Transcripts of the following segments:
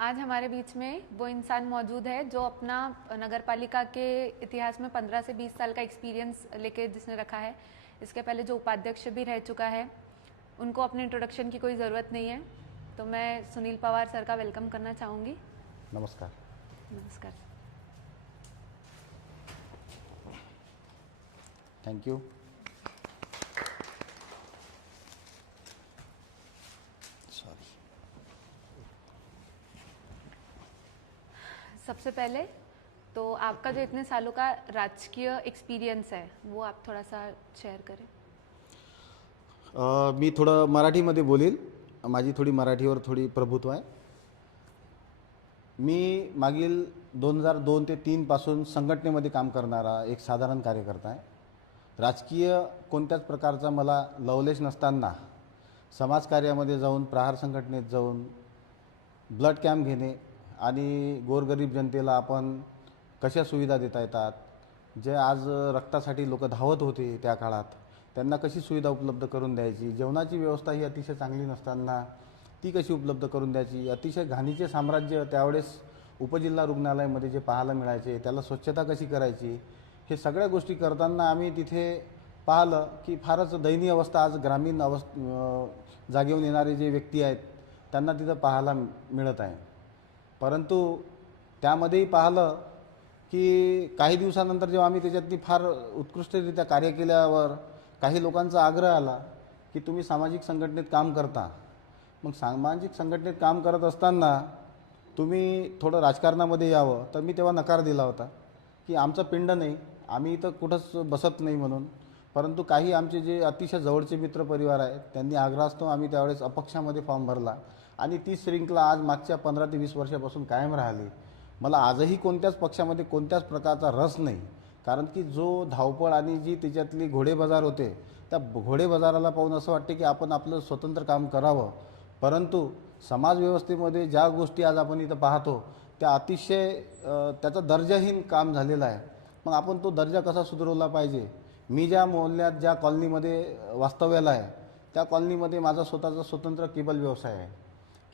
आज हमारे बीच में वो इंसान मौजूद है जो अपना नगर पालिका के इतिहास में 15 से 20 साल का एक्सपीरियंस लेके जिसने रखा है। इसके पहले जो उपाध्यक्ष भी रह चुका है, उनको अपने इंट्रोडक्शन की कोई ज़रूरत नहीं है, तो मैं सुनील पवार सर का वेलकम करना चाहूँगी। नमस्कार। नमस्कार। Thank you. सॉरी। सबसे पहले तो आपका जो इतने सालों का राजकीय एक्सपीरियंस है वो आप थोड़ा सा शेअर करें। मी थोडं मराठीमध्ये बोलील, माझी थोडी मराठीवर थोडी प्रभुत्व आहे। मी मागील 2002 ते 3 पासून संघटनेमध्ये काम करणारा एक साधारण कार्यकर्ता आहे। राजकीय कोणत्याच प्रकारचा मला लवलेश नसताना समाजकार्यामध्ये जाऊन, प्रहार संघटनेत जाऊन ब्लड कॅम्प घेणे आणि गोरगरीब जनतेला आपण कशा सुविधा देता येतात, जे आज रक्तासाठी लोक धावत होते त्या काळात, त्यांना कशी सुविधा उपलब्ध करून द्यायची, जेवणाची व्यवस्था ही अतिशय चांगली नसताना ती कशी उपलब्ध करून द्यायची, अतिशय घाणीचे साम्राज्य त्यावेळेस उपजिल्हा रुग्णालयामध्ये जे पाहायला मिळायचे, त्याला स्वच्छता कशी करायची, हे सगळ्या गोष्टी करताना आम्ही तिथे पाहिलं की फारच दयनीय अवस्था आज ग्रामीण जागेवरून येणारे जे व्यक्ती आहेत त्यांना तिथं पाहायला मिळत आहे। परंतु त्यामध्येही पाहिलं की काही दिवसानंतर जेव्हा आम्ही त्याच्यातली फार उत्कृष्टरित्या कार्य केल्यावर काही लोकांचा आग्रह आला की तुम्ही सामाजिक संघटनेत काम करता, मग सामाजिक संघटनेत काम करत असताना तुम्ही थोडं राजकारणामध्ये यावं, तर मी तेव्हा नकार दिला होता की आमचं पिंड नाही, आम्ही इथं कुठंच बसत नाही म्हणून। परंतु काही आमचे जे अतिशय जवळचे मित्रपरिवार आहेत त्यांनी आग्रहास्तव आम्ही त्यावेळेस अपक्षामध्ये फॉर्म भरला आणि ती श्रृंखला आज मागच्या 15 ते 20 वर्षापासून कायम राहिली। मला आजही कोणत्याच पक्षामध्ये कोणत्याच प्रकारचा रस नाही, कारण की जो धावपळ आणि जी त्याच्यातली घोडेबाजार होते त्या घोडेबाजाराला पाहून असं वाटते की आपण आपलं स्वतंत्र काम करावं। परंतु समाजव्यवस्थेमध्ये ज्या गोष्टी आज आपण इथं पाहतो त्या अतिशय त्याचा दर्जाहीन काम झालेला आहे। मग आपण तो दर्जा कसा सुधारवला पाहिजे। मी ज्या मोहल्ल्यात ज्या कॉलनीमध्ये वास्तव्याला आहे त्या कॉलनीमध्ये माझा स्वतःचा स्वतंत्र केबल व्यवसाय आहे।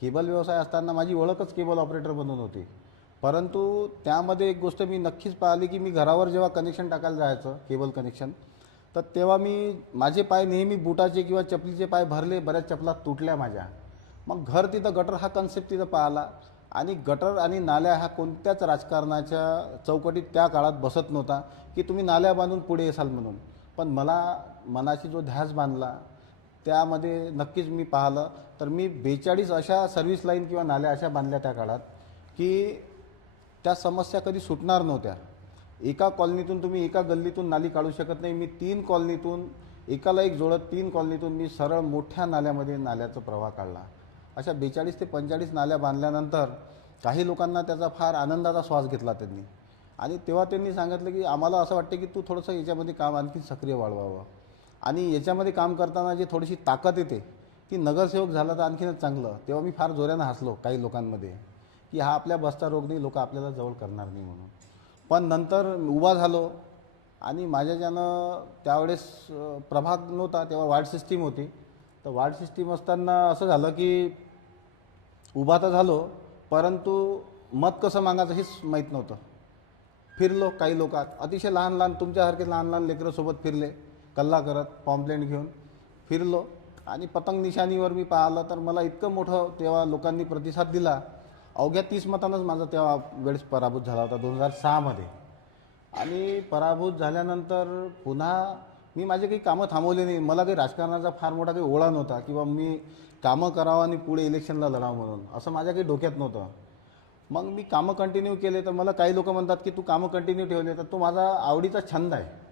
केबल व्यवसाय असताना माझी ओळखच केबल ऑपरेटर बनून होती। परंतु त्यामध्ये एक गोष्ट मी नक्कीच पाहिली की मी घरावर जेव्हा कनेक्शन टाकायला जायचं केबल कनेक्शन, तर तेव्हा माझे पाय नेहमी बुटाचे किंवा चपलीचे पाय भरले, बऱ्याच चपला तुटल्या माझ्या। मग घर तिथं गटर हा कन्सेप्ट तिथं पाहिला आणि गटर आणि नाल्या हा कोणत्याच राजकारणाच्या चौकटीत त्या काळात बसत नव्हता की तुम्ही नाल्या बांधून पुढे येसाल म्हणून। पण मला मनाशी जो ध्यास बांधला त्यामध्ये नक्कीच मी पाहिलं तर मी 42 अशा सर्व्हिस लाईन किंवा नाल्या अशा बांधल्या त्या काळात की त्या समस्या कधी सुटणार नव्हत्या। एका कॉलनीतून तुम्ही एका गल्लीतून नाली काढू शकत नाही, मी 3 कॉलनीतून एकाला एक जोडत 3 कॉलनीतून मी सरळ मोठ्या नाल्यामध्ये नाल्याचा प्रवाह काढला। अशा 42 ते 45 नाल्या बांधल्यानंतर काही लोकांना त्याचा फार आनंदाचा श्वास घेतला त्यांनी, आणि तेव्हा त्यांनी सांगितलं की आम्हाला असं वाटतं की तू थोडंसं याच्यामध्ये काम आणखी सक्रिय वाढवावं, आणि याच्यामध्ये काम करताना जी थोडीशी ताकद येते ती नगरसेवक झाला तर आणखीनच चांगलं। तेव्हा मी फार जोरानं हसलो काही लोकांमध्ये की हा आपल्या बसचा रोग नाही, लोक आपल्याला जवळ करणार नाही म्हणून। पण नंतर उभा झालो आणि माझ्याच्यानं त्यावेळेस प्रभाग नव्हता, तेव्हा वार्ड सिस्टीम होती। तर वार्ड सिस्टीम असताना असं झालं की उभा तर झालो परंतु मत कसं मागायचं हेच माहीत नव्हतं। फिरलो काही लोकात, अतिशय लहान लहान तुमच्यासारखे लहान लहान लेकरंसोबत फिरले, कल्ला करत पॉम्पलेट घेऊन फिरलो आणि पतंग निशाणीवर मी पाहिलं तर मला इतकं मोठं तेव्हा लोकांनी प्रतिसाद दिला। अवघ्या 30 मतांनाच माझा तेव्हा वेळेस पराभूत झाला होता 2006 मध्ये। आणि पराभूत झाल्यानंतर पुन्हा मी माझे काही कामं थांबवले नाही। मला काही राजकारणाचा फार मोठा काही ओढा नव्हता किंवा मी कामं करावं आणि पुढे इलेक्शनला लढावं म्हणून, असं माझ्या काही डोक्यात नव्हतं। मग मी कामं कंटिन्यू केले तर मला काही लोक म्हणतात की तू कामं कंटिन्यू ठेवले, तर तो माझा आवडीचा छंद आहे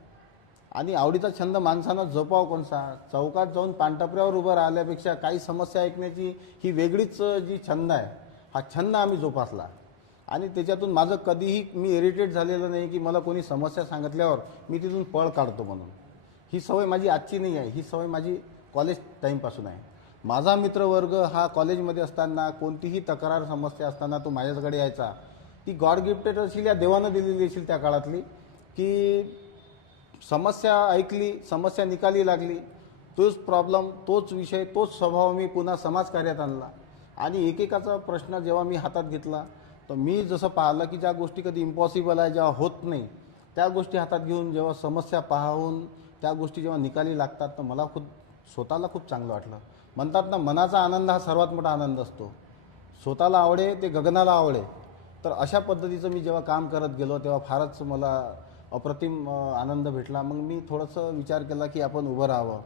आणि आवडीचा छंद माणसानं जपाव कोणसा। चौकात जाऊन पानटपऱ्यावर उभं राहिल्यापेक्षा काही समस्या ऐकण्याची ही वेगळीच जी छंद आहे, हा छंद आम्ही जोपासला आणि त्याच्यातून माझं कधीही मी इरिटेट झालेलं नाही की मला कोणी समस्या सांगितल्यावर मी तिथून पळ काढतो म्हणून। ही सवय माझी आजची नाही आहे, ही सवय माझी कॉलेज टाईमपासून आहे। माझा मित्रवर्ग हा कॉलेजमध्ये असताना कोणतीही तक्रार समस्या असताना तो माझ्याकडे यायचा। ती गॉड गिफ्टेड असेल या देवानं दिलेली असेल त्या काळातली, की समस्या ऐकली, समस्या निकाली लागली, तोच प्रॉब्लेम, तोच विषय, तोच स्वभाव मी पुन्हा समाजकार्यात आणला। आणि एकेकाचा प्रश्न जेव्हा मी हातात घेतला तर मी जसं पाहिलं की ज्या गोष्टी कधी इम्पॉसिबल आहे, जेव्हा होत नाही, त्या गोष्टी हातात घेऊन जेव्हा समस्या पाहून त्या गोष्टी जेव्हा निकाली लागतात तर मला स्वतःला खूप चांगलं वाटलं. म्हणतात ना, मनाचा आनंद हा सर्वात मोठा आनंद असतो. स्वतःला आवडे ते गगनाला आवडे. तर अशा पद्धतीचं मी जेव्हा काम करत गेलो तेव्हा फारच मला अप्रतिम आनंद भेटला. मग मी थोडंसं विचार केला की आपण उभं राहावं.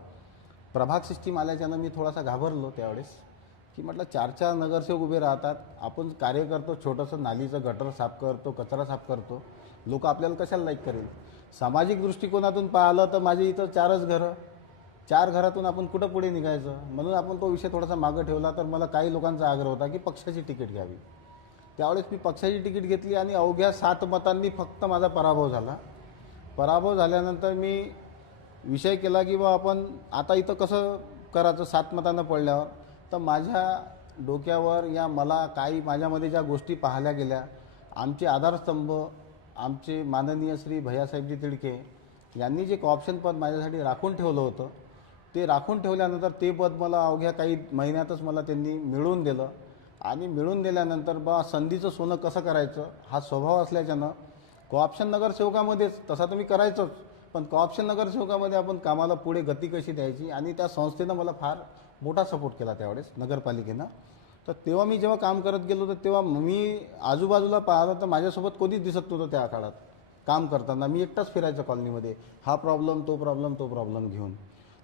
प्रभाग सिस्टीम आल्याच्यानं मी थोडासा घाबरलो त्यावेळेस, की म्हटलं 4-4 नगरसेवक उभे राहतात, आपण कार्य करतो, छोटंसं नालीचं गटर साफ करतो, कचरा साफ करतो, लोक आपल्याला कशाला लाईक करेल. सामाजिक दृष्टिकोनातून पाहिलं तर माझे इथं 4च घरं, 4 घरातून आपण कुठं पुढे निघायचं. म्हणून आपण तो विषय थोडासा मागं ठेवला. तर मला काही लोकांचा आग्रह होता की पक्षाची तिकीट घ्यावी. त्यावेळेस मी पक्षाची तिकीट घेतली आणि अवघ्या 7 मतांनी फक्त माझा पराभव झाला. पराभव झाल्यानंतर मी विषय केला की बा आपण आता इथं कसं करायचं 7 मतांना पडल्यावर. तर माझ्या डोक्यावर या मला काही माझ्यामध्ये ज्या गोष्टी पाहिल्या गेल्या, आमचे आधारस्तंभ आमचे माननीय श्री भैयासाहेबजी तिडके यांनी जे ऑप्शन पद माझ्यासाठी राखून ठेवलं होतं, ते राखून ठेवल्यानंतर ते पद मला अवघ्या काही महिन्यातच मला त्यांनी मिळवून दिलं. आणि मिळून दिल्यानंतर बा संधीचं सोनं कसं करायचं हा स्वभाव असल्याच्यानं कोऑप्शन नगरसेवकामध्येच तसा तुम्ही करायचंच, पण कोऑप्शन नगरसेवकामध्ये आपण कामाला पुढे गती कशी द्यायची. आणि त्या संस्थेनं मला फार मोठा सपोर्ट केला त्यावेळेस नगरपालिकेनं. तर तेव्हा मी जेव्हा काम करत गेलो तर तेव्हा मी आजूबाजूला पाहिलं तर माझ्यासोबत कोणीच दिसत नव्हतं. त्या काळात काम करताना मी एकटाच फिरायचं कॉलनीमध्ये, हा प्रॉब्लेम तो प्रॉब्लेम घेऊन.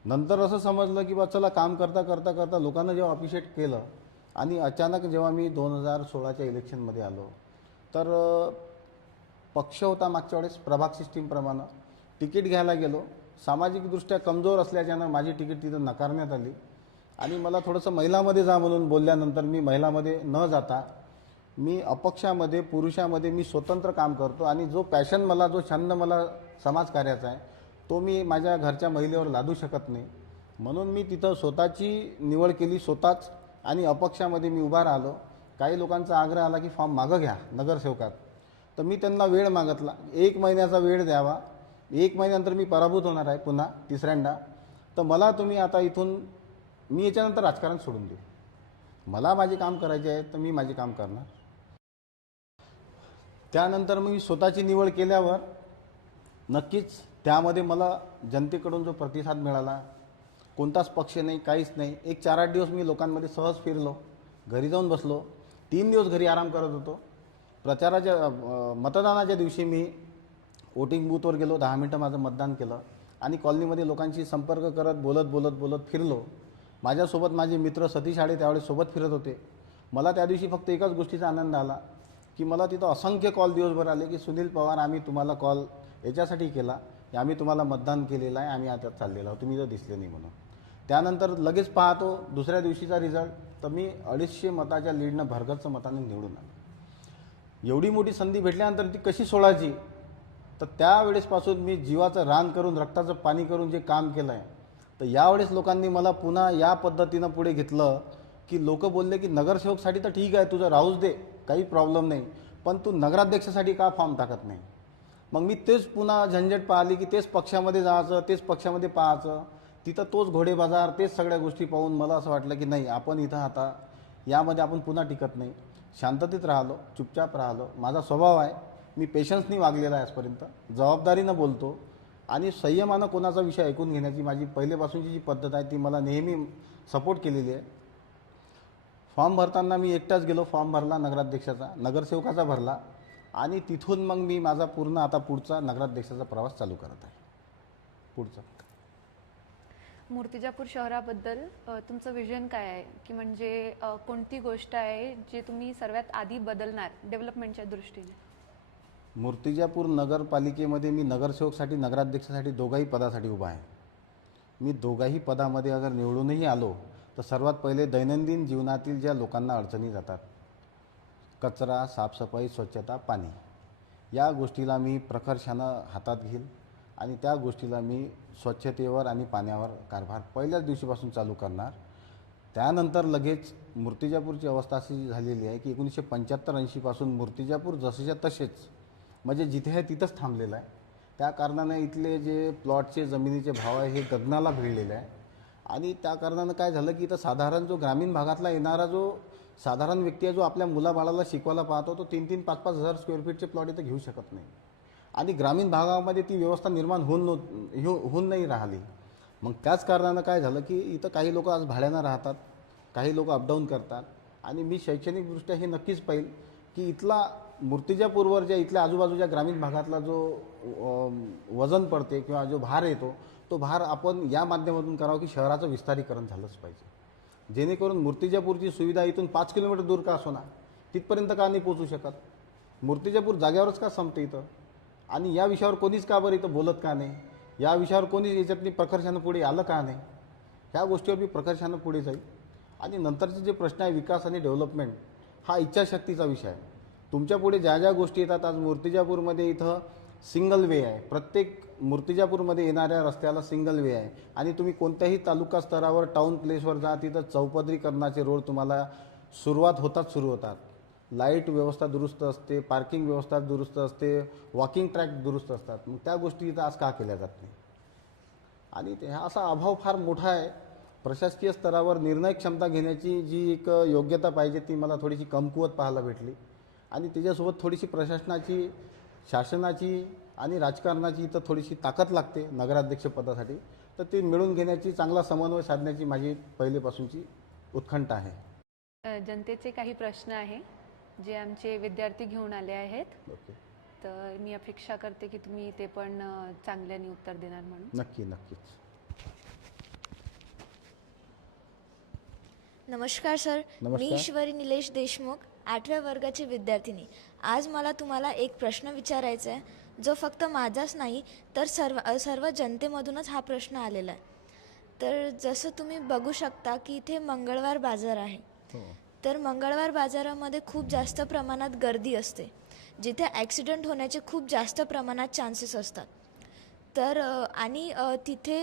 नंतर असं समजलं की बा चला काम करता करता करता लोकांना जेव्हा अप्रिशिएट केलं आणि अचानक जेव्हा मी 2016च्या इलेक्शनमध्ये आलो तर पक्ष होता मागच्या वेळेस प्रभाग सिस्टीमप्रमाणे. तिकीट घ्यायला गेलो, सामाजिकदृष्ट्या कमजोर असल्याच्यानं माझी तिकीट तिथं नकारण्यात आली. आणि मला थोडंसं महिलामध्ये जा म्हणून बोलल्यानंतर मी महिलामध्ये न जाता मी अपक्षामध्ये पुरुषामध्ये मी स्वतंत्र काम करतो. आणि जो पॅशन मला, जो छंद मला समाजकार्याचा आहे तो मी माझ्या घरच्या महिलेवर लादू शकत नाही. म्हणून मी तिथं स्वतःची निवड केली स्वतःच आणि अपक्षामध्ये मी उभा राहिलो. काही लोकांचा आग्रह आला की फॉर्म मागं घ्या नगरसेवकात, तर मी त्यांना वेळ मागितला, 1 महिन्याचा वेळ द्यावा. 1 महिन्यानंतर मी पराभूत होणार आहे पुन्हा तिसऱ्यांदा. तर मला तुम्ही आता इथून मी याच्यानंतर राजकारण सोडून देऊ, मला माझे काम करायचे आहे तर मी माझे काम करणार. त्यानंतर मी स्वतःची निवड केल्यावर नक्कीच त्यामध्ये मला जनतेकडून जो प्रतिसाद मिळाला, कोणताच पक्ष नाही, काहीच नाही. एक 4-8 दिवस मी लोकांमध्ये सहज फिरलो, घरी जाऊन बसलो. 3 दिवस घरी आराम करत होतो. मतदानाच्या दिवशी मी वोटिंग बूथवर गेलो, 10 मिनटं माझं मतदान केलं आणि कॉलनीमध्ये लोकांशी संपर्क करत बोलत फिरलो. माझ्यासोबत माझे मित्र सतीश आडे त्यावेळेस सोबत फिरत होते. मला त्या दिवशी फक्त एकाच गोष्टीचा आनंद आला की मला तिथं असंख्य कॉल दिवसभर आले की सुनील पवार, आम्ही तुम्हाला कॉल याच्यासाठी केला की आम्ही तुम्हाला मतदान केलेलं आहे, आम्ही आता चाललेलो आहोत, तुम्ही तर दिसले नाही म्हणून. त्यानंतर लगेच पाहतो दुसऱ्या दिवशीचा रिझल्ट, तर मी 250 मताच्या लीडनं भरगच्च मताने निवडून आलो. एवढी मोठी संधी भेटल्यानंतर ती कशी सोडायची. तर त्यावेळेसपासून मी जीवाचं रान करून रक्ताचं पाणी करून जे काम केलं आहे, तर यावेळेस लोकांनी मला पुन्हा या पद्धतीनं पुढे घेतलं की लोक बोलले की नगरसेवकसाठी तर ठीक आहे तुझं राहूच दे, काही प्रॉब्लेम नाही, पण तू नगराध्यक्षासाठी का फॉर्म टाकत नाही. मग मी तेच पुन्हा झंझट पाहिली की तेच पक्षामध्ये जायचं, तेच पक्षामध्ये पाहायचं, तिथं तोच घोडे बाजार, तेच सगळ्या गोष्टी पाहून मला असं वाटलं की नाही, आपण इथं आता यामध्ये आपण पुन्हा टिकत नाही. शांततेत राहिलो, चुपचाप राहिलो. माझा स्वभाव आहे, मी पेशन्सनी वागलेला आहे आजपर्यंत, जबाबदारीनं बोलतो आणि संयमानं कोणाचा विषय ऐकून घेण्याची माझी पहिलेपासूनची जी पद्धत आहे ती मला नेहमी सपोर्ट केलेली आहे. फॉर्म भरताना मी एकटाच गेलो, फॉर्म भरला नगराध्यक्षाचा, नगरसेवकाचा भरला आणि तिथून मग मी माझा पूर्ण आता पुढचा नगराध्यक्षाचा प्रवास चालू करत आहे. पुढचा मूर्तिजापूर शहराबद्दल तुमचं विजन काय आहे, की म्हणजे कोणती गोष्ट आहे जे तुम्ही सर्वात आधी बदलणार डेव्हलपमेंटच्या दृष्टीने. मूर्तिजापूर नगरपालिकेमध्ये मी नगरसेवकसाठी नगराध्यक्षासाठी दोघाही पदासाठी उभा आहे. मी दोघाही पदामध्ये अगर निवडूनही आलो तर सर्वात पहिले दैनंदिन जीवनातील ज्या लोकांना अडचणी जातात, कचरा, साफसफाई, स्वच्छता, पाणी, या गोष्टीला मी प्रकर्षानं हातात घेईल आणि त्या गोष्टीला मी स्वच्छतेवर आणि पाण्यावर कारभार पहिल्याच दिवशीपासून चालू करणार. त्यानंतर लगेच मूर्तिजापूरची अवस्था अशी झालेली आहे की 1975-80 पासून मूर्तिजापूर जसेच्या तसेच म्हणजे जिथे आहे तिथंच थांबलेलं आहे. त्या कारणाने इथले जे प्लॉटचे जमिनीचे भाव आहे हे गगनाला भिडलेले आहे आणि त्या कारणानं काय झालं की इथं साधारण जो ग्रामीण भागातला येणारा जो साधारण व्यक्ती आहे जो आपल्या मुलाबाळाला शिकवायला पाहतो तो 3-3, 5-5 हजार स्क्वेअर फीटचे प्लॉट इथं घेऊ शकत नाही. आणि ग्रामीण भागामध्ये ती व्यवस्था निर्माण होऊन नाही राहिली. मग त्याच कारणानं काय झालं की इथं काही लोक आज भाड्यानं राहतात, काही लोक अपडाऊन करतात. आणि मी शैक्षणिकदृष्ट्या हे नक्कीच पाहिल की इथला मूर्तिजापूरवर ज्या इथल्या आजूबाजूच्या ग्रामीण भागातला जो वजन पडते किंवा जो भार येतो तो भार आपण या माध्यमातून करावं की शहराचं विस्तारीकरण झालंच पाहिजे, जेणेकरून मूर्तिजापूरची सुविधा इथून 5 किलोमीटर दूर का असो ना तिथपर्यंत का नाही पोचू शकत. मूर्तिजापूर जागेवरच का संपते इथं. आणि या विषयावर कोणीच का बरं इथं बोलत का नाही, या विषयावर कोणीच याच्यातनी प्रकर्षानं पुढे आलं का नाही. ह्या गोष्टीवर मी प्रकर्षानं पुढे जाईल. आणि नंतरचे जे प्रश्न आहे विकास आणि डेव्हलपमेंट हा इच्छाशक्तीचा विषय आहे. तुमच्या पुढे ज्या ज्या गोष्टी येतात, आज मूर्तिजापूरमध्ये इथं सिंगल वे आहे, प्रत्येक मूर्तिजापूरमध्ये येणाऱ्या रस्त्याला सिंगल वे आहे. आणि तुम्ही कोणत्याही तालुका स्तरावर टाउन प्लेसवर जा तिथं चौपदरीकरणाचे रोड तुम्हाला सुरू होतात. लाईट व्यवस्था दुरुस्त असते, पार्किंग व्यवस्था दुरुस्त असते, वॉकिंग ट्रॅक दुरुस्त असतात. मग त्या गोष्टी इथं आज का केल्या जात नाही. आणि ते असा अभाव फार मोठा आहे. प्रशासकीय स्तरावर निर्णय क्षमता घेण्याची जी एक योग्यता पाहिजे ती मला थोडीशी कमकुवत पाहायला भेटली. आणि त्याच्यासोबत थोडीशी प्रशासनाची, शासनाची आणि राजकारणाची इथं थोडीशी ताकद लागते नगराध्यक्षपदासाठी. तर ते मिळून घेण्याची, चांगला समन्वय साधण्याची माझी पहिलेपासूनची उत्कंठा आहे. जनतेचे काही प्रश्न आहे जे आमचे विद्यार्थी घेऊन आले आहेत. ओके. तर मी अपेक्षा करते की तुम्ही ते पण चांगल्याने उत्तर देणार म्हणून. नक्कीच. नमस्कार सर. मी ईश्वरी निलेश देशमुख, 8व्या वर्गाची विद्यार्थिनी. आज मला तुम्हाला एक प्रश्न विचारायचा आहे जो फक्त माझाच नाही तर सर्व जनतेमधूनच हा प्रश्न आलेला आहे. तर जसं तुम्ही बघू शकता की इथे मंगळवार बाजार आहे. तर मंगळवार बाजारामध्ये खूप जास्त प्रमाणात गर्दी असते, जिथे ॲक्सिडेंट होण्याचे खूप जास्त प्रमाणात चान्सेस असतात. तर आणि तिथे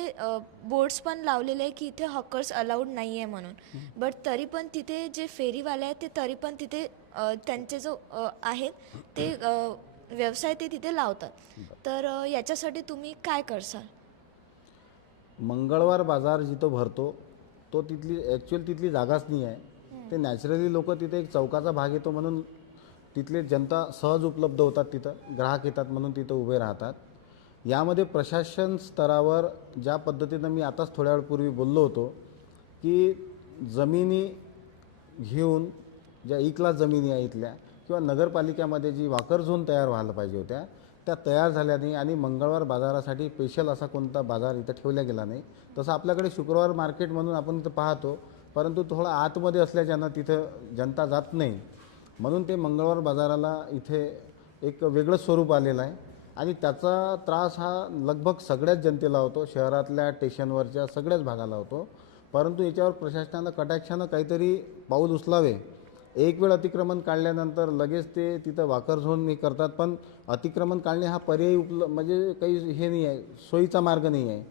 बोर्ड्स पण लावलेले आहे की इथे हॉकर्स अलाउड नाही आहे म्हणून. बट तरी पण तिथे जे फेरीवाले आहेत ते तरी पण तिथे त्यांचे जो आहेत ते व्यवसाय ते तिथे लावतात. तर याच्यासाठी तुम्ही काय करसाल? मंगळवार बाजार जिथं भरतो तो तिथली जागाच नाही आहे. ते नॅचरली लोक तिथे एक चौकाचा भाग येतो म्हणून तिथले जनता सहज उपलब्ध होतात, तिथं ग्राहक येतात म्हणून तिथं उभे राहतात. यामध्ये प्रशासन स्तरावर ज्या पद्धतीनं मी आताच थोड्या वेळपूर्वी बोललो होतो की जमिनी घेऊन ज्या इकला जमिनी आहे इथल्या किंवा नगरपालिकेमध्ये जी वाकर झोन तयार व्हायला पाहिजे होत्या त्या तयार झाल्या नाही. आणि मंगळवार बाजारासाठी स्पेशल असा कोणता बाजार इथं ठेवला गेला नाही. तसं आपल्याकडे शुक्रवार मार्केट म्हणून आपण इथं पाहतो, परंतु थोडा आतमध्ये असल्याच्यानं तिथं जनता जात नाही म्हणून ते मंगळवार बाजाराला इथे एक वेगळं स्वरूप आलेलं आहे. आणि त्याचा त्रास हा लगभग सगळ्याच जनतेला होतो, शहरातल्या स्टेशनवरच्या सगळ्याच भागाला होतो. परंतु याच्यावर प्रशासनानं कटाक्षानं काहीतरी पाऊल उचलावे. एक वेळ अतिक्रमण काढल्यानंतर लगेच ते तिथं वाकर झोन मी करतात, पण अतिक्रमण काढणे हा पर्यायी म्हणजे काही हे नाही आहे, सोयीचा मार्ग नाही आहे.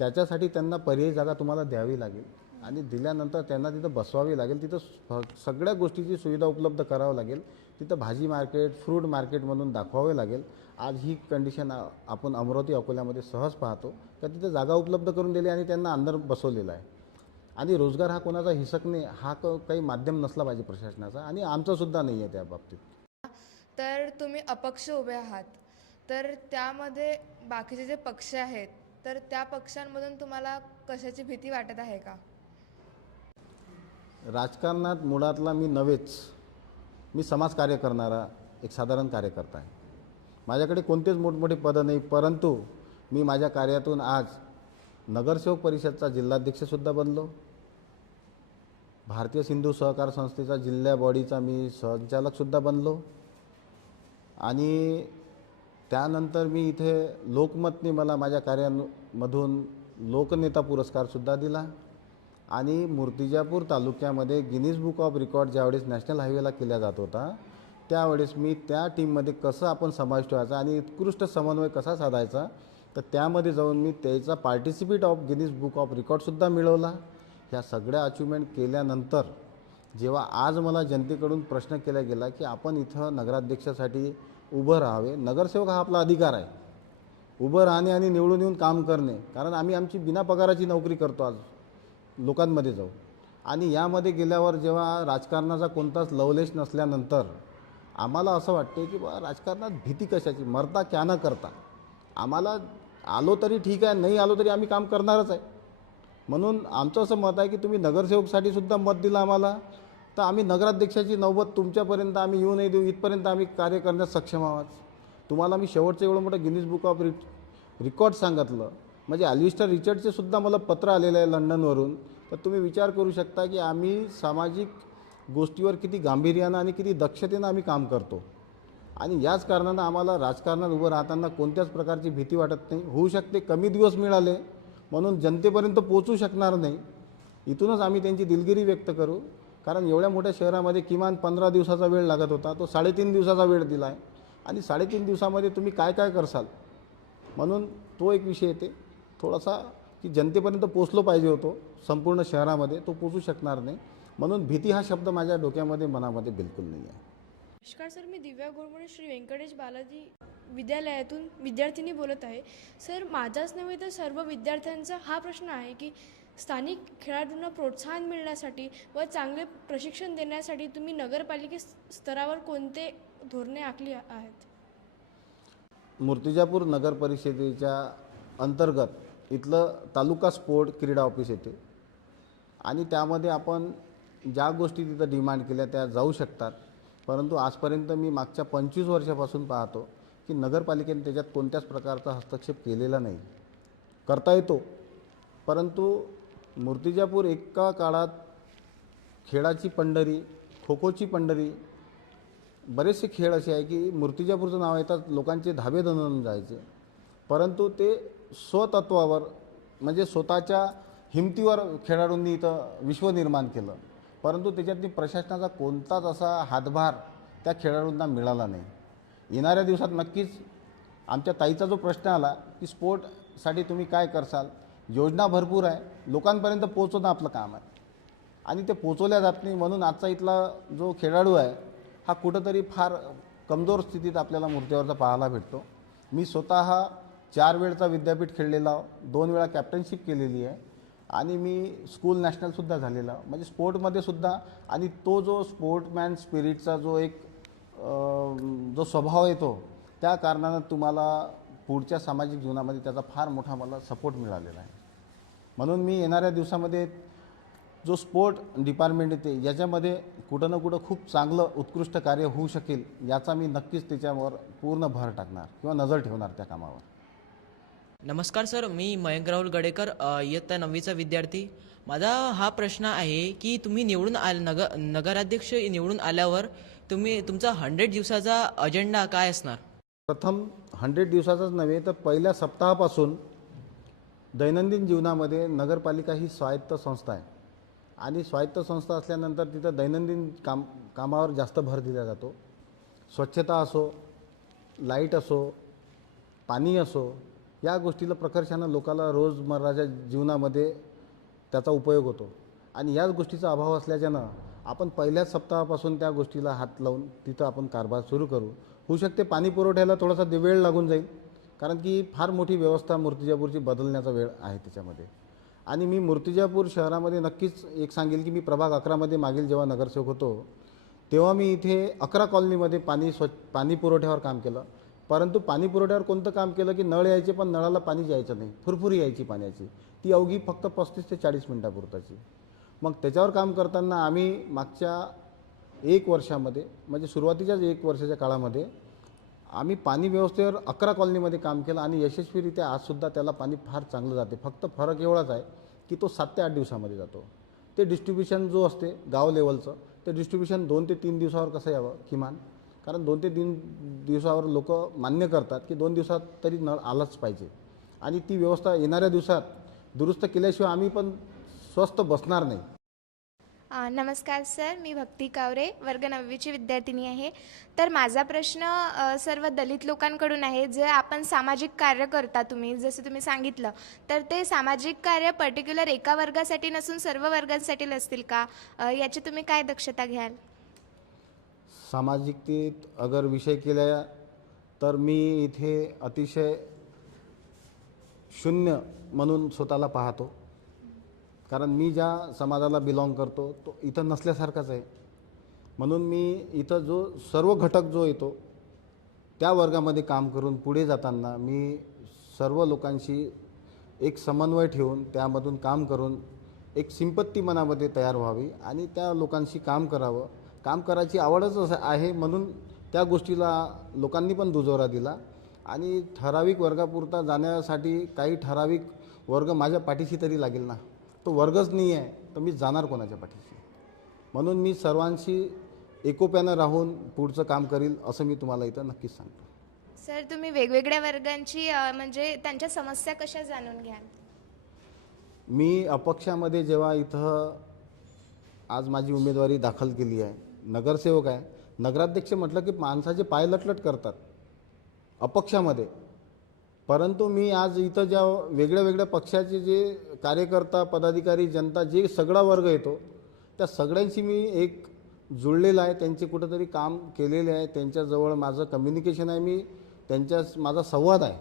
त्याच्यासाठी त्यांना पर्यायी जागा तुम्हाला द्यावी लागेल आणि दिल्यानंतर त्यांना तिथं बसवावी लागेल. तिथं सगळ्या गोष्टीची सुविधा उपलब्ध करावं लागेल. तिथं भाजी मार्केट, फ्रूट मार्केट म्हणून दाखवावे लागेल. आज ही कंडिशन आपण अमरावती अकोल्यामध्ये सहज पाहतो का तिथं जागा उपलब्ध करून दिली आणि त्यांना अंदर बसवलेलं आहे. आणि रोजगार हा कोणाचा हिसकणे हा काही माध्यम नसला पाहिजे प्रशासनाचा, आणि आमचासुद्धा नाही आहे त्या बाबतीत. तर तुम्ही अपक्ष उभे आहात, तर त्यामध्ये बाकीचे जे पक्ष आहेत तर त्या पक्षांमधून तुम्हाला कशाची भीती वाटत आहे का? राजकारणात मुळातला मी नव्हेच, मी समाजकार्य करणारा एक साधारण कार्यकर्ता आहे. माझ्याकडे कोणतेच मोठमोठे पदं नाही, परंतु मी माझ्या कार्यातून आज नगरसेवक परिषदचा जिल्हाध्यक्षसुद्धा बनलो. भारतीय सिंधू सहकार संस्थेचा जिल्हा बॉडीचा मी संचालकसुद्धा बनलो. आणि त्यानंतर मी इथे लोकमतने मला माझ्या कार्यामधून लोकनेता पुरस्कारसुद्धा दिला. आणि मूर्तिजापूर तालुक्यामध्ये गिनीज बुक ऑफ रेकॉर्ड ज्यावेळेस नॅशनल हायवेला केला जात होता त्यावेळेस मी त्या टीममध्ये कसं आपण समावेश ठेवायचा आणि उत्कृष्ट समन्वय कसा साधायचा तर त्यामध्ये जाऊन मी त्याचा participate of Guinness book of रेकॉर्डसुद्धा मिळवला. ह्या सगळ्या अचिव्हमेंट केल्यानंतर जेव्हा आज मला जनतेकडून प्रश्न केला गेला की आपण इथं नगराध्यक्षासाठी उभं राहावे, नगरसेवक हा आपला अधिकार आहे, उभं राहणे आणि निवडून येऊन काम करणे, कारण आम्ही आमची बिना पगाराची नोकरी करतो आज लोकांमध्ये जाऊ. आणि यामध्ये गेल्यावर जेव्हा राजकारणाचा कोणताच लवलेश नसल्यानंतर आम्हाला असं वाटते की बा राजकारणात भीती कशाची, मरता क्या न करता. आम्हाला आलो तरी ठीक आहे, नाही आलो तरी आम्ही काम करणारच आहे. म्हणून आमचं असं मत आहे की तुम्ही नगरसेवकसाठी सुद्धा मत दिलं आम्हाला, तर आम्ही नगराध्यक्षाची नौबत तुमच्यापर्यंत आम्ही येऊ नाही देऊ, इथपर्यंत आम्ही कार्य करण्यास सक्षम आहोत. तुम्हाला मी शेवटचं एवढं मोठं गिनीज बुक ऑफ रेकॉर्ड सांगितलं, म्हणजे अलिस्टर रिचर्डचे सुद्धा मला पत्र आलेलं आहे लंडनवरून. तर तुम्ही विचार करू शकता की आम्ही सामाजिक गोष्टीवर किती गांभीर्यानं आणि किती दक्षतेनं आम्ही काम करतो. आणि याच कारणानं आम्हाला राजकारणात उभं राहताना कोणत्याच प्रकारची भीती वाटत नाही. होऊ शकते कमी दिवस मिळाले म्हणून जनतेपर्यंत पोचू शकणार नाही, इथूनच आम्ही त्यांची दिलगिरी व्यक्त करू. कारण एवढ्या मोठ्या शहरामध्ये किमान 15 दिवसाचा वेळ लागत होता, तो 3.5 दिवसाचा वेळ दिला आहे. आणि 3.5 दिवसामध्ये तुम्ही काय काय करसाल, म्हणून तो एक विषय येते थोडासा की जनतेपर्यंत पोचलो पाहिजे होतो संपूर्ण शहरामध्ये, तो पोचू शकणार नाही. म्हणून भीती हा शब्द माझ्या डोक्यामध्ये मनामध्ये बिलकुल नाही आहे. नमस्कार सर, मी दिव्या गोरमुळे श्री व्यंकटेश बालाजी विद्यालयातून विद्यार्थिनी बोलत आहे. सर, माझाच नव्हे तर सर्व विद्यार्थ्यांचा हा प्रश्न आहे की स्थानिक खेळाडूंना प्रोत्साहन मिळण्यासाठी व चांगले प्रशिक्षण देण्यासाठी तुम्ही नगरपालिके स्तरावर कोणते धोरणे आखली आहेत? मूर्तिजापूर नगर परिषदेच्या अंतर्गत इथलं तालुका स्पोर्ट क्रीडा ऑफिस येते आणि त्यामध्ये आपण ज्या गोष्टी तिथं डिमांड केल्या त्या जाऊ शकतात. परंतु आजपर्यंत मी मागच्या 25 वर्षापासून पाहतो की नगरपालिकेने त्याच्यात कोणत्याच प्रकारचा हस्तक्षेप केलेला नाही. करता येतो, परंतु मूर्तिजापूर एका काळात खेळाची पंढरी, खो खोची पंढरी, बरेचसे खेळ असे आहे की मूर्तिजापूरचं नाव येतात लोकांचे धाबे दणून जायचे. परंतु ते स्वतत्वावर म्हणजे स्वतःच्या हिमतीवर खेळाडूंनी इथं विश्व निर्माण केलं. परंतु त्याच्यातनी प्रशासनाचा कोणताच असा हातभार त्या खेळाडूंना मिळाला नाही. येणाऱ्या दिवसात नक्कीच आमच्या ताईचा जो प्रश्न आला की स्पोर्टसाठी तुम्ही काय करसाल, योजना भरपूर आहे, लोकांपर्यंत पोहोचवणं आपलं काम आहे आणि ते पोचवल्या जात नाही. म्हणून आजचा इथला जो खेळाडू आहे हा कुठंतरी फार कमजोर स्थितीत आपल्याला मूर्तीवरचा पाहायला भेटतो. मी स्वतः 4 वेळचा विद्यापीठ खेळलेला, 2 वेळा कॅप्टनशिप केलेली आहे आणि मी स्कूल नॅशनलसुद्धा झालेला, म्हणजे स्पोर्टमध्ये सुद्धा. आणि तो जो स्पोर्टमॅन स्पिरिटचा जो एक जो स्वभाव येतो त्या कारणानं तुम्हाला पुढच्या सामाजिक जीवनामध्ये त्याचा फार मोठा मला सपोर्ट मिळालेला आहे. म्हणून मी येणाऱ्या दिवसामध्ये जो स्पोर्ट डिपार्टमेंट येते याच्यामध्ये कुठं ना कुठं खूप चांगलं उत्कृष्ट कार्य होऊ शकेल याचा मी नक्कीच त्याच्यावर पूर्ण भर टाकणार किंवा नजर ठेवणार त्या कामावर. नमस्कार सर, मी मयंक राहुल गडेकर, इयत्ता 9वीचा विद्यार्थी. माझा हा प्रश्न आहे की तुम्ही निवडून नगराध्यक्ष निवडून आल्यावर तुमचा 100 दिवसाचा अजेंडा काय असणार? प्रथम 100 दिवसाचाच नव्हे तर पहिल्या सप्ताहापासून दैनंदिन जीवनामध्ये नगरपालिका ही स्वायत्त संस्था आहे आणि स्वायत्त संस्था असल्यानंतर तिथं दैनंदिन कामावर जास्त भर दिला जातो. स्वच्छता असो, लाईट असो, पाणी असो, या गोष्टीला प्रकर्षानं लोकाला रोजमर्राच्या जीवनामध्ये त्याचा उपयोग होतो आणि याच गोष्टीचा अभाव असल्याच्यानं आपण पहिल्याच सप्ताहापासून त्या गोष्टीला हात लावून तिथं आपण कारभार सुरू करू. होऊ शकते पाणी पुरवठ्याला थोडासा वेळ लागून जाईल, कारण की फार मोठी व्यवस्था मूर्तिजापूरची बदलण्याचा वेळ आहे त्याच्यामध्ये. आणि मी मूर्तिजापूर शहरामध्ये नक्कीच एक सांगेल की मी प्रभाग 11मध्ये मागील जेव्हा नगरसेवक होतो तेव्हा मी इथे 11 कॉलनीमध्ये पाणी पुरवठ्यावर काम केलं. परंतु पाणी पुरवठ्यावर कोणतं काम केलं की नळ यायचे पण नळाला पाणी यायचं नाही, फुरफुरी यायची पाण्याची, ती अवघी फक्त 35 ते 40 मिनटापुरताची. मग त्याच्यावर काम करताना आम्ही मागच्या 1 वर्षामध्ये म्हणजे सुरुवातीच्याच 1 वर्षाच्या काळामध्ये आम्ही पाणी व्यवस्थेवर 11 कॉलनीमध्ये काम केलं आणि यशस्वीरित्या आजसुद्धा त्याला पाणी फार चांगलं जाते. फक्त फरक एवढाच आहे की तो 7 ते 8 दिवसामध्ये जातो. ते डिस्ट्रीब्युशन जो असते गाव लेवलचं ते डिस्ट्रीब्युशन 2 ते 3 दिवसावर कसं यावं किमान, कारण 2 ते 3 दिवसावर लोक मान्य करतात की 2 दिवसात तरी नळ आलाच पाहिजे आणि ती व्यवस्था येणाऱ्या दिवसात दुरुस्त केल्याशिवाय आम्ही पण स्वस्थ बसणार नाही. नमस्कार सर, मी भक्ती कावरे, वर्ग 9वीची विद्यार्थिनी आहे. तर माझा प्रश्न सर्व दलित लोकांकडून आहे. जे आपण सामाजिक कार्य करता तुम्ही, जसं तुम्ही सांगितलं, तर ते सामाजिक कार्य पर्टिक्युलर एका वर्गासाठी नसून सर्व वर्गांसाठी असतील का? याची तुम्ही काय दक्षता घ्याल? सामाजिकतेत अगर विषय केला तर मी इथे अतिशय शून्य म्हणून स्वतःला पाहतो. कारण मी ज्या समाजाला बिलॉंग करतो तो इथं नसल्यासारखाच आहे. म्हणून मी इथं जो सर्व घटक जो येतो त्या वर्गामध्ये काम करून पुढे जाताना मी सर्व लोकांशी एक समन्वय ठेवून त्यामधून काम करून एक सिंपत्ती मनामध्ये तयार व्हावी आणि त्या लोकांशी काम करावं. काम करायची आवडच असं आहे म्हणून त्या गोष्टीला लोकांनी पण दुजोरा दिला आणि ठराविक वर्गापुरता जाण्यासाठी काही ठराविक वर्ग माझ्या पाठीशी तरी लागेल ना. तो वर्गच नाही आहे तर मी जाणार कोणाच्या पाठीशी. म्हणून मी सर्वांशी एकोप्यानं राहून पुढचं काम करील असं मी तुम्हाला इथं नक्कीच सांगतो. सर तुम्ही वेगवेगळ्या वर्गांची म्हणजे त्यांच्या समस्या कशा जाणून घ्याल? मी अपक्षामध्ये जेव्हा इथं आज माझी उमेदवारी दाखल केली आहे, नगरसेवक आहे, नगराध्यक्ष म्हटलं की माणसाचे पाय लटलट करतात अपक्षामध्ये. परंतु मी आज इथं ज्या वेगळ्या वेगळ्या पक्षाचे जे कार्यकर्ता पदाधिकारी जनता जे सगळा वर्ग येतो त्या सगळ्यांशी मी एक जुळलेला आहे. त्यांचे कुठंतरी काम केलेले आहे, त्यांच्याजवळ माझं कम्युनिकेशन आहे, मी माझा संवाद आहे.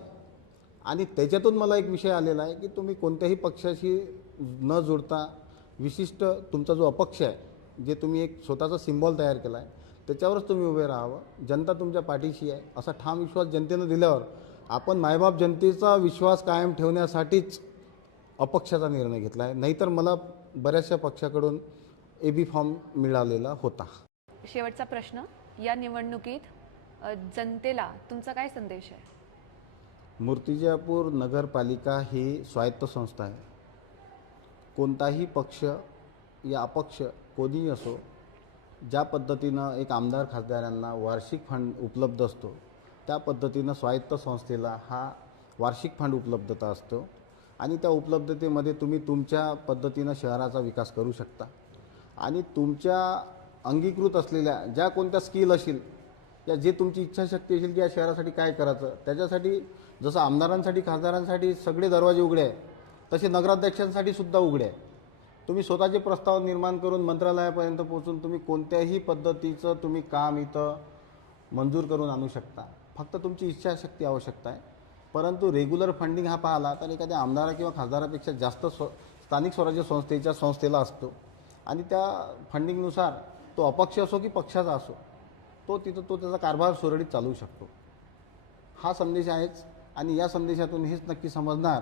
आणि त्याच्यातून मला एक विषय आलेला आहे की तुम्ही कोणत्याही पक्षाशी न जुळता विशिष्ट तुमचा जो अपक्ष आहे जे तुम्ही एक स्वतःचा सिम्बॉल तयार केला आहे त्याच्यावरच तुम्ही उभे राहावं. जनता तुमच्या पाठीशी आहे असा ठाम विश्वास जनतेनं दिल्यावर आपण मायबाप जनतेचा विश्वास कायम ठेवण्यासाठीच अपक्षाचा निर्णय घेतला आहे. नाहीतर मला बऱ्याचशा पक्षाकडून AB फॉर्म मिळालेला होता. शेवटचा प्रश्न, या निवडणुकीत जनतेला तुमचा काय संदेश आहे? मूर्तिजापूर नगरपालिका ही स्वायत्त संस्था आहे. कोणताही पक्ष या अपक्ष कोणीही असो, ज्या पद्धतीनं एक आमदार खासदारांना वार्षिक फंड उपलब्ध असतो त्या पद्धतीनं स्वायत्त संस्थेला हा वार्षिक फंड उपलब्धता असतो आणि त्या उपलब्धतेमध्ये तुम्ही तुमच्या पद्धतीनं शहराचा विकास करू शकता आणि तुमच्या अंगीकृत असलेल्या ज्या कोणत्या स्किल असतील या जे तुमची इच्छाशक्ती असेल की या शहरासाठी काय करायचं त्याच्यासाठी जसं आमदारांसाठी खासदारांसाठी सगळे दरवाजे उघडे आहे तसे नगराध्यक्षांसाठी सुद्धा उघडे आहे. तुम्ही स्वतःचे प्रस्ताव निर्माण करून मंत्रालयापर्यंत पोहोचून तुम्ही कोणत्याही पद्धतीचं तुम्ही काम इथं मंजूर करून आणू शकता. फक्त तुमची इच्छाशक्ती आवश्यकता आहे. परंतु रेग्युलर फंडिंग हा पाहिला तर एखाद्या आमदारा किंवा खासदारापेक्षा जास्त स्थानिक स्वराज्य संस्थेला असतो आणि त्या फंडिंगनुसार तो अपक्ष असो की पक्षाचा असो तो त्याचा कारभार सुरळीत चालवू शकतो. हा संदेश आहेच आणि या संदेशातून हेच नक्की समजणार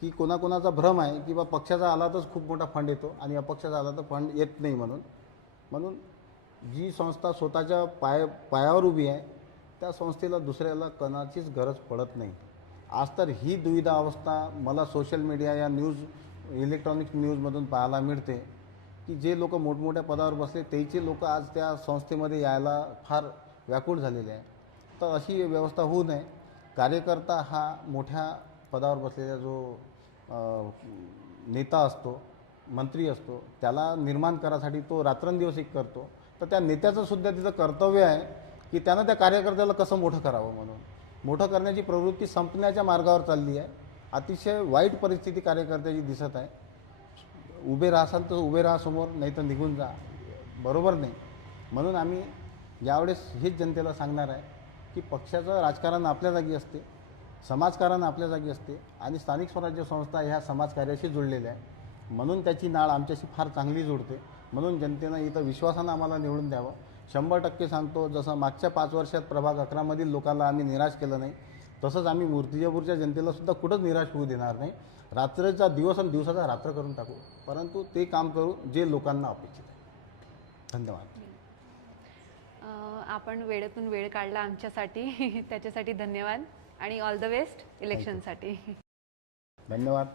की कोणाकोणाचा भ्रम आहे की बा पक्षाचा आला तरच खूप मोठा फंड येतो आणि अपक्षाचा आला तर फंड येत नाही. म्हणून जी संस्था स्वतःच्या पायावर उभी आहे त्या संस्थेला दुसऱ्याला कोणाचीच गरज पडत नाही. आज तर ही दुविधा अवस्था मला सोशल मीडिया या इलेक्ट्रॉनिक्स न्यूजमधून पाहायला मिळते की जे लोक मोठमोठ्या पदावर बसले त्याचे लोक आज त्या संस्थेमध्ये यायला फार व्याकुळ झालेले आहे. तर अशी व्यवस्था होऊ नये. कार्यकर्ता हा मोठ्या पदावर बसलेला जो नेता असतो मंत्री असतो त्याला निर्माण करायसाठी तो रात्रंदिवस एक करतो. तर त्या नेत्याचं सुद्धा तिचं कर्तव्य आहे की त्यानं त्या कार्यकर्त्याला कसं मोठं करावं. म्हणून मोठं करण्याची प्रवृत्ती संपण्याच्या मार्गावर चालली आहे. अतिशय वाईट परिस्थिती कार्यकर्त्याची दिसत आहे. उभे राहाल तर उभे राहा समोर, नाही तर निघून जा, बरोबर नाही. म्हणून आम्ही यावेळेस हेच जनतेला सांगणार आहे की पक्षाचं राजकारण आपल्या जागी असते, समाजकारण आपल्या जागी असते आणि स्थानिक स्वराज्य संस्था ह्या समाजकार्याशी जुळलेल्या आहे. म्हणून त्याची नाळ आमच्याशी फार चांगली जुळते. म्हणून जनतेनं इथं विश्वासानं आम्हाला निवडून द्यावं. 100% सांगतो, जसं मागच्या 5 वर्षात प्रभाग 11 मधील लोकांना आम्ही निराश केलं नाही तसंच आम्ही मूर्तिजापूरच्या जनतेला सुद्धा कुठंच निराश होऊ देणार नाही. रात्रीचा दिवस आणि दिवसाचा रात्र करून टाकू, परंतु ते काम करू जे लोकांना अपेक्षित आहे. धन्यवाद. आपण वेळेतून वेळ काढला आमच्यासाठी त्याच्यासाठी धन्यवाद आणि ऑल द बेस्ट इलेक्शनसाठी. धन्यवाद.